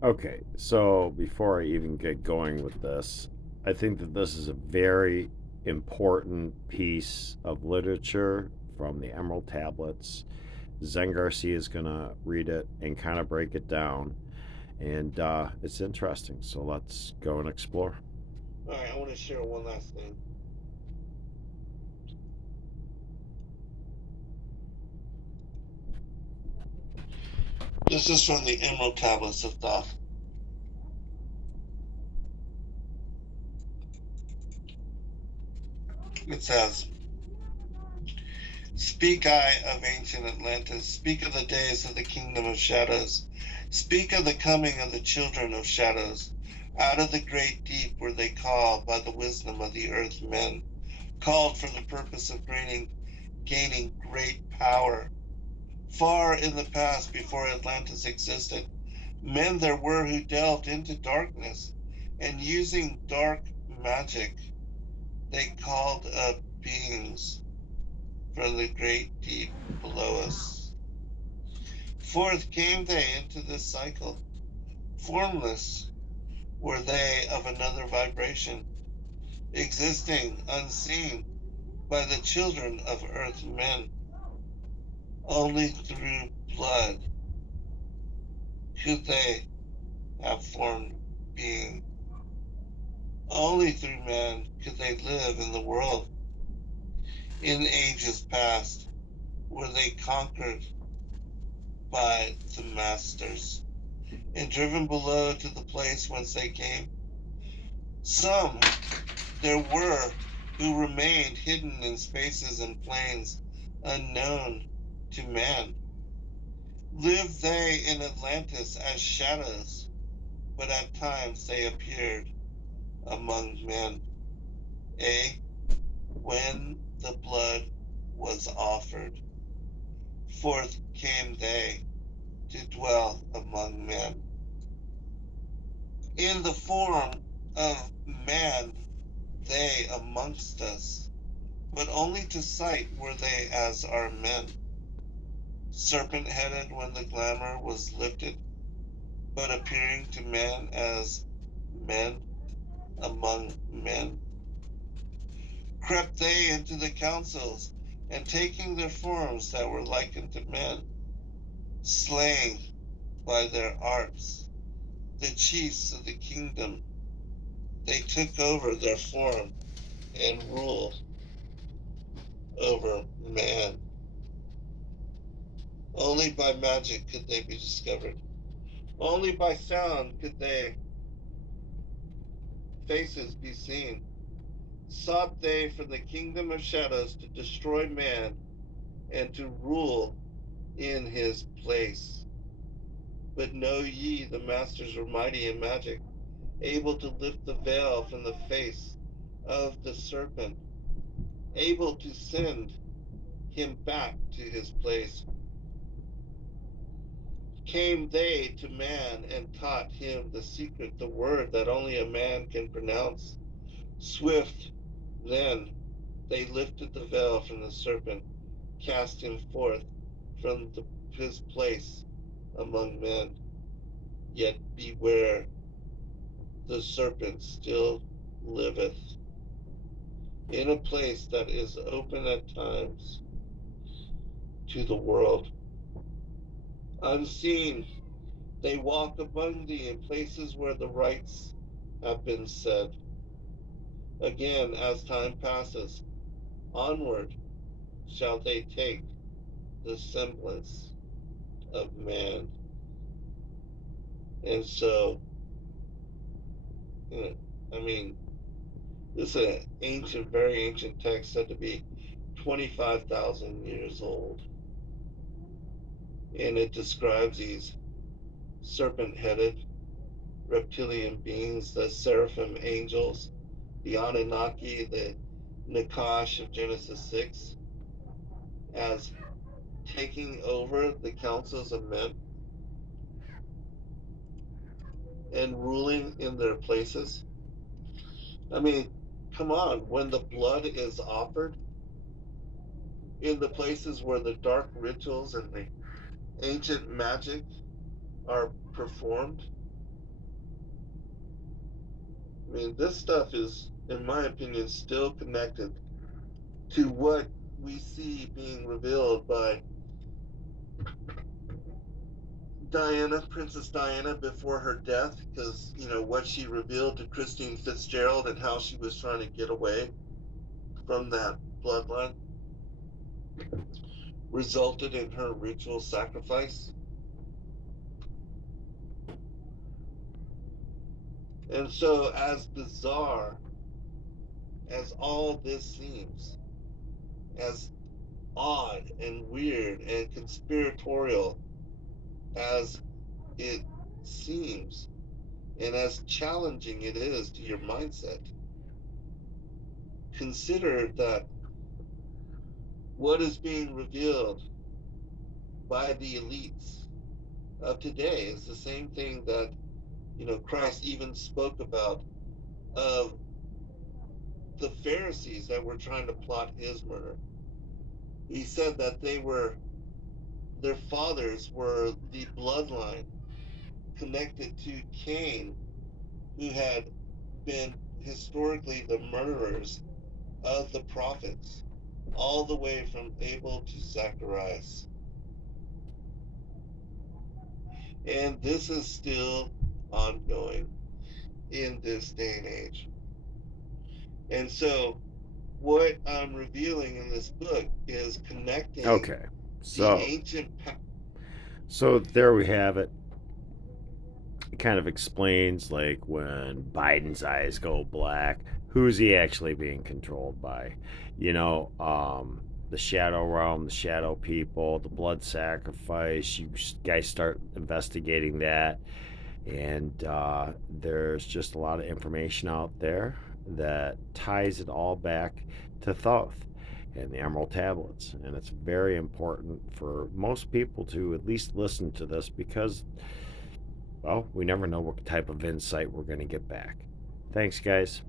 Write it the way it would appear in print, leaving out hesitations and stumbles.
Okay, so before I even get going with this, I think that this is a very important piece of literature from the Emerald Tablets. Zen Garcia is going to read it and kind of break it down. And it's interesting. So let's go and explore. All right, I want to share one last thing. This is from the Emerald Tablets of Thoth. It says, Speak, I of ancient Atlantis, speak of the days of the kingdom of shadows. Speak of the coming of the children of shadows. Out of the great deep were they called by the wisdom of the earth men, called for the purpose of gaining great power. Far in the past, before Atlantis existed, men there were who delved into darkness, and using dark magic, they called up beings from the great deep below us. Forth came they into this cycle. Formless were they of another vibration, existing unseen by the children of earth men. Only through blood could they have formed being. Only through man could they live in the world. In ages past were they conquered by the masters and driven below to the place whence they came. Some there were who remained hidden in spaces and plains unknown to man. Lived they in Atlantis as shadows, but at times they appeared among men. A. When the blood was offered, forth came they to dwell among men. In the form of man, they amongst us, but only to sight were they as our men. Serpent headed when the glamour was lifted, but appearing to man as men among men. Crept they into the councils, and taking their forms that were likened to men, slaying by their arts the chiefs of the kingdom, they took over their form and ruled over man. Only by magic could they be discovered. Only by sound could their faces be seen. Sought they from the kingdom of shadows to destroy man and to rule in his place. But know ye the masters were mighty in magic, able to lift the veil from the face of the serpent, able to send him back to his place. Came they to man and taught him the secret, the word that only a man can pronounce. Swift then they lifted the veil from the serpent, cast him forth from his place among men. Yet beware, the serpent still liveth in a place that is open at times to the world. Unseen, they walk among thee in places where the rites have been said. Again, as time passes, onward shall they take the semblance of man. And so, you know, I mean, this is an ancient, very ancient text said to be 25,000 years old. And it describes these serpent headed reptilian beings, the seraphim angels, the Anunnaki, the Nakash of Genesis 6, as taking over the councils of men and ruling in their places. I mean, come on, when the blood is offered in the places where the dark rituals and the ancient magic are performed, I mean, this stuff is, in my opinion, still connected to what we see being revealed by Diana, Princess Diana, before her death, because, what she revealed to Christine Fitzgerald and how she was trying to get away from that bloodline resulted in her ritual sacrifice. And so, as bizarre as all this seems, as odd and weird and conspiratorial as it seems, and as challenging it is to your mindset, consider that what is being revealed by the elites of today is the same thing that, Christ even spoke about of the Pharisees that were trying to plot his murder. He said that their fathers were the bloodline connected to Cain, who had been historically the murderers of the prophets, all the way from Abel to Zacharias. And this is still ongoing in this day and age. And so, what I'm revealing in this book is connecting Okay, the so ancient. so there we have it. It kind of explains like when Biden's eyes go black, who's he actually being controlled by? The shadow realm, the shadow people, the blood sacrifice. You guys start investigating that, and there's just a lot of information out there that ties it all back to Thoth and the Emerald Tablets. And it's very important for most people to at least listen to this because, well, we never know what type of insight we're going to get back. Thanks, guys.